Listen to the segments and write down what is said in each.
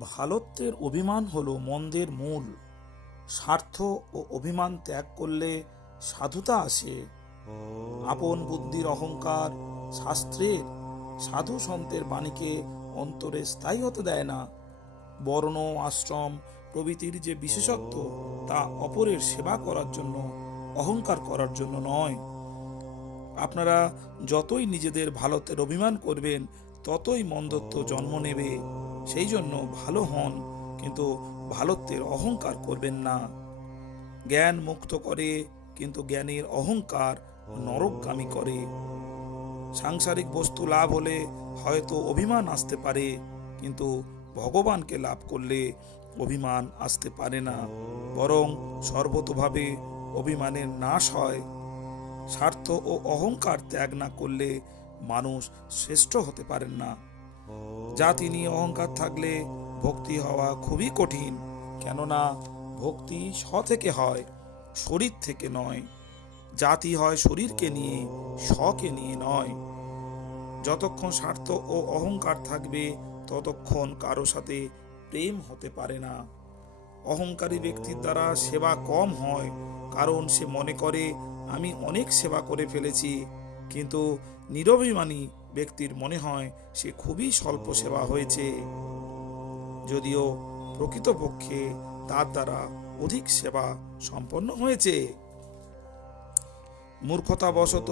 ভালোত্বের অভিমান হলো মন্দের মূল। স্বার্থ ও অভিমান ত্যাগ করলে সাধুতা আসে। আপন বুদ্ধির অহংকার শাস্ত্রের সাধু সন্তের বাণীকে অন্তরে স্থায়ী হতে দেয় না। বর্ণ আশ্রম প্রভৃতির যে বিশেষত্ব তা অপরের সেবা করার জন্য, অহংকার করার জন্য নয়। আপনারা যতই নিজেদের ভালোত্বের অভিমান করবেন ততই মন্দত্ব জন্ম নেবে। সেই জন্য ভালো হন, কিন্তু ভালোত্বের অহংকার করবেন না। জ্ঞান মুক্ত করে, কিন্তু জ্ঞানের অহংকার নরকগামী করে। সাংসারিক বস্তু লাভ হলে হয়তো অভিমান আসতে পারে, কিন্তু ভগবানকে লাভ করলে অভিমান আসতে পারে না, বরং সর্বতোভাবে অভিমানের নাশ হয়। স্বার্থ ও অহংকার ত্যাগ না করলে মানুষ শ্রেষ্ঠ হতে পারেন না। জাতি নিয়ে অহংকার থাকলে ভক্তি হওয়া খুবই কঠিন, কেননা ভক্তি স্ব থেকে হয়, শরীর থেকে নয়। জাতি হয় শরীরকে নিয়ে, স্বকে নিয়ে নয়। যতক্ষণ স্বার্থ ও অহংকার থাকবে ততক্ষণ কারো সাথে প্রেম হতে পারে না। অহংকারী ব্যক্তির দ্বারা সেবা কম হয়, কারণ সে মনে করে আমি অনেক সেবা করে ফেলেছি, কিন্তু নিরভিমানী ব্যক্তির মনে হয় সে খুবই স্বল্প সেবা হয়েছে, যদিও প্রকৃতপক্ষে তার দ্বারা অধিক সেবা সম্পন্ন হয়েছে। মূর্খতাবশত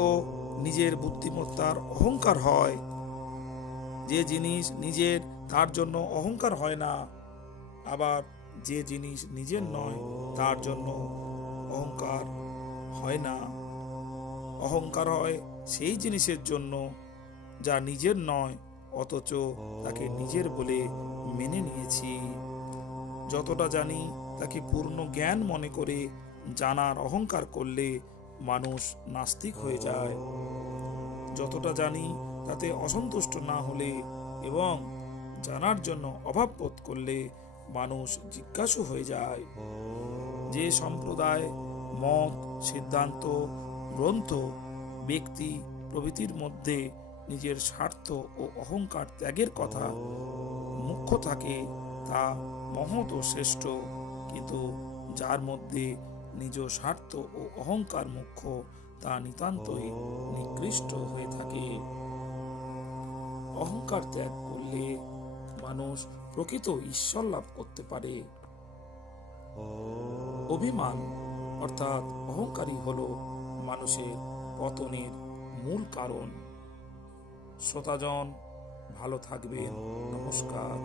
নিজের বুদ্ধিমত্তার অহংকার হয়। যে জিনিস নিজের তার জন্য অহংকার হয় না, আবার যে জিনিস নিজের নয় তার জন্য অহংকার হয় না। অহংকার হয় সেই জিনিসের জন্য যা নিজের নয়, অথচ তাকে নিজের বলে মেনে নিয়েছি। যতটা জানি তাকে পূর্ণ জ্ঞান মনে করে জানার অহংকার করলে মানুষ নাস্তিক হয়ে যায়। যতটা জানি তাতে অসন্তুষ্ট না হলে এবং জানার জন্য অভাব বোধ করলে মানুষ জিজ্ঞাসু হয়ে যায়। যে সম্প্রদায়, মত, সিদ্ধান্ত, গ্রন্থ, ব্যক্তি প্রভৃতির মধ্যে নিজের স্বার্থ ও অহংকার ত্যাগের কথা মুখ্য থাকে তা মহৎ ও শ্রেষ্ঠ, কিন্তু যার মধ্যে নিজ স্বার্থ ও অহংকার মুখ্য তা নিতান্তই নিকৃষ্ট হয়ে থাকে। অহংকার ত্যাগ করলে মানুষ প্রকৃত ঈশ্বর লাভ করতে পারে। অভিমান অর্থাৎ অহংকারী হলো মানুষের পতনের মূল কারণ। শ্রোতাজন ভালো থাকবেন। নমস্কার।